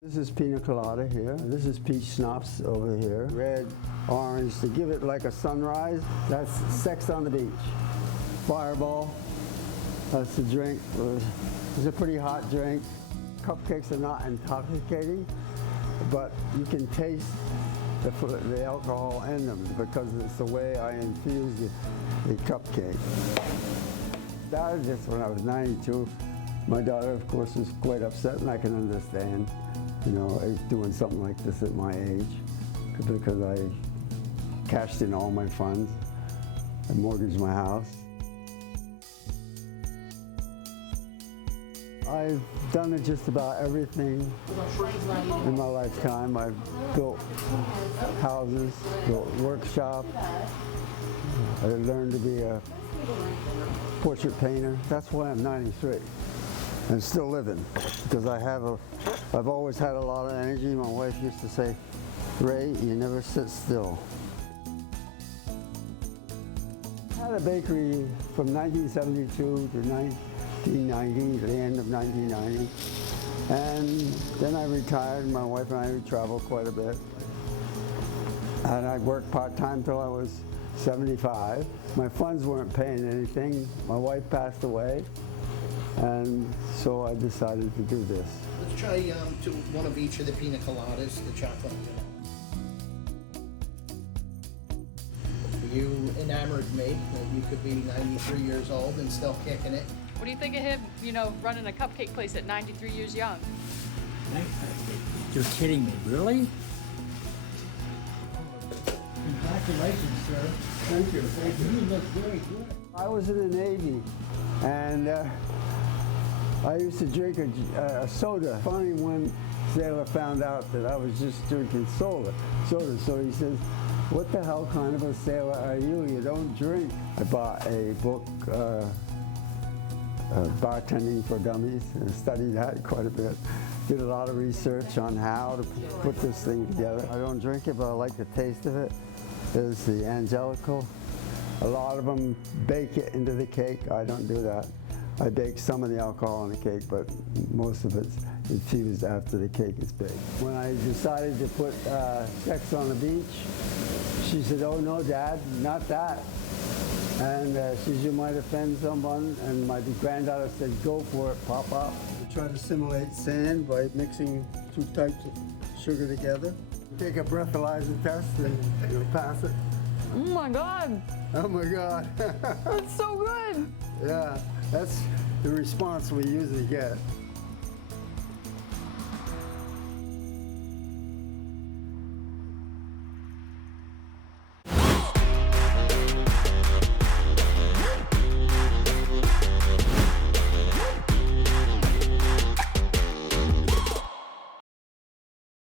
This is pina colada here. This is peach schnapps over here. Red, orange, to give it like a sunrise. That's sex on the beach. Fireball, that's the drink. It's a pretty hot drink. Cupcakes are not intoxicating, but you can taste the alcohol in them because it's the way I infuse the cupcake. Started this when I was 92. My daughter, of course, was quite upset, and I can understand. You know, doing something like this at my age, because I cashed in all my funds, I mortgaged my house. I've done just about everything in my lifetime. I've built houses, built workshop. I learned to be a portrait painter. That's why I'm 93 and still living, because I've always had a lot of energy. My wife used to say, "Ray, you never sit still." I had a bakery from 1972 to 1990, the end of 1990. And then I retired. My wife and I would travel quite a bit. And I worked part-time till I was 75. My funds weren't paying anything. My wife passed away. And so I decided to do this. Let's try to one of each of the pina coladas, the chocolate. You enamored me that you could be 93 years old and still kicking it. What do you think of him, running a cupcake place at 93 years young? You're kidding me, really? Congratulations, sir. Thank you, thank you. You look very good. I was in the Navy, and I used to drink a soda. Funny, one sailor found out that I was just drinking soda. So he says, "What the hell kind of a sailor are you? You don't drink." I bought a book, Bartending for Dummies, and studied that quite a bit. Did a lot of research on how to put this thing together. I don't drink it, but I like the taste of it. There's the Angelical. A lot of them bake it into the cake. I don't do that. I bake some of the alcohol in the cake, but most of it's infused after the cake is baked. When I decided to put sex on the beach, she said, "Oh no, Dad, not that." And she said, "You might offend someone." And my granddaughter said, "Go for it, Papa." I try to simulate sand by mixing two types of sugar together. Take a breathalyzer test and you'll pass it. Oh my God, Oh my God. that's so good. Yeah, that's the response we usually get.